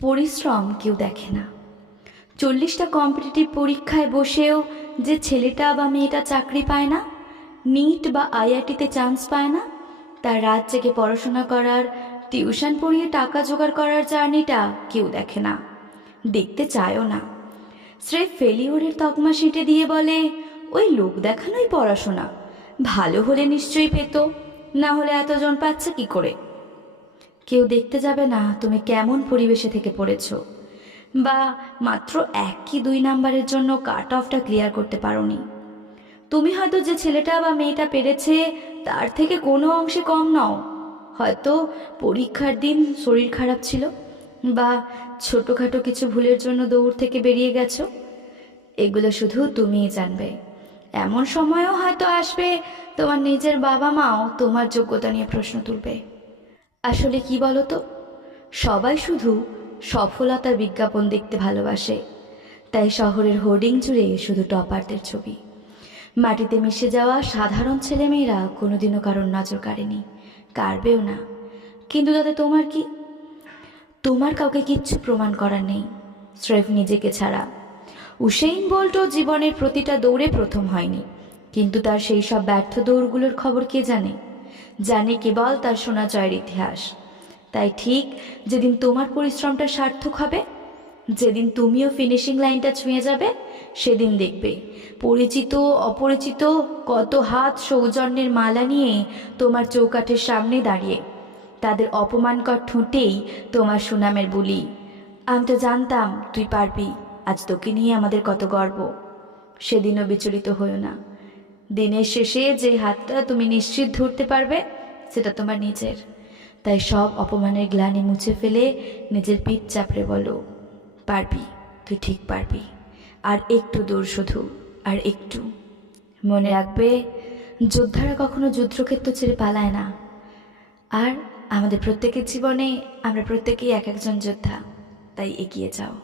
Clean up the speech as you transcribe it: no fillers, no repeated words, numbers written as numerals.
পরিশ্রম কেউ দেখে না। 40টা কম্পিটিটিভ পরীক্ষায় বসেও যে ছেলেটা বা মেয়েটা চাকরি পায় না, নিট বা আইআইটিতে চান্স পায় না, তার রাত জেগে পড়াশোনা করার, টিউশন পড়িয়ে টাকা জোগাড় করার জার্নিটা কেউ দেখে না, দেখতে চায়ও না। স্রেফ ফেলিওরের তকমা সিঁটে দিয়ে বলে, ওই লোক দেখানোই পড়াশোনা, ভালো হলে নিশ্চয়ই পেত, না হলে এতজন পাচ্ছে কি করে। কেউ দেখতে যাবে না তুমি কেমন পরিবেশে থেকে পড়েছ, বা মাত্র 1 কি 2 নাম্বারের জন্য কাট অফটা ক্লিয়ার করতে পারোনি। তুমি হয়তো যে ছেলেটা বা মেয়েটা পেরেছে তার থেকে কোনো অংশে কম নও। হয়তো পরীক্ষার দিন শরীর খারাপ ছিল, বা ছোটোখাটো কিছু ভুলের জন্য দৌড় থেকে বেরিয়ে গেছো। এগুলো শুধু তুমিই জানবে। এমন সময়ও হয়তো আসবে তোমার নিজের বাবা মাও তোমার যোগ্যতা নিয়ে প্রশ্ন তুলবে। আসলে কি বলো তো, সবাই শুধু সফলতার বিজ্ঞাপন দেখতে ভালোবাসে, তাই শহরের হোর্ডিং জুড়ে শুধু টপারদের ছবি। মাটিতে মিশে যাওয়া সাধারণ ছেলেমেয়েরা কোনোদিনও কারোর নজর কাড়েনি, কাড়বেও না। কিন্তু তাতে তোমার কি? তোমার কাউকে কিচ্ছু প্রমাণ করার নেই, স্রেফ নিজেকে ছাড়া। উসেইন বোল্টও জীবনের প্রতিটা দৌড়ে প্রথম হয়নি, কিন্তু তার সেই সব ব্যর্থ দৌড়গুলোর খবর কে জানে? জানে কেবল তার শোনা জয়ের ইতিহাস। তাই ঠিক যেদিন তোমার পরিশ্রমটা সার্থক হবে, যেদিন তুমিও ফিনিশিং লাইনটা ছুঁয়ে যাবে, সেদিন দেখবে পরিচিত অপরিচিত কত হাত সৌজন্যের মালা নিয়ে তোমার চৌকাঠের সামনে দাঁড়িয়ে, তাদের অপমানকর ঠোঁটেই তোমার সুনামের বুলি। আমি তো জানতাম তুই পারবি, আজ তোকে নিয়ে আমাদের কত গর্ব। সেদিনও বিচলিত হও না। দিনের শেষে যে হাতটা তুমি নিশ্চিত ধরতে পারবে সেটা তোমার নিজের। তাই সব অপমানের গ্লানি মুছে ফেলে নিজের পিঠ চাপড়ে বলো, পারবি, তুই ঠিক পারবি। আর একটু দূর, শুধু আর একটু। মনে রাখবে, যোদ্ধারা কখনো যুদ্ধক্ষেত্র ছেড়ে পালায় না। আর আমাদের প্রত্যেকের জীবনে আমরা প্রত্যেকেই এক একজন যোদ্ধা, তাই এগিয়ে যাও।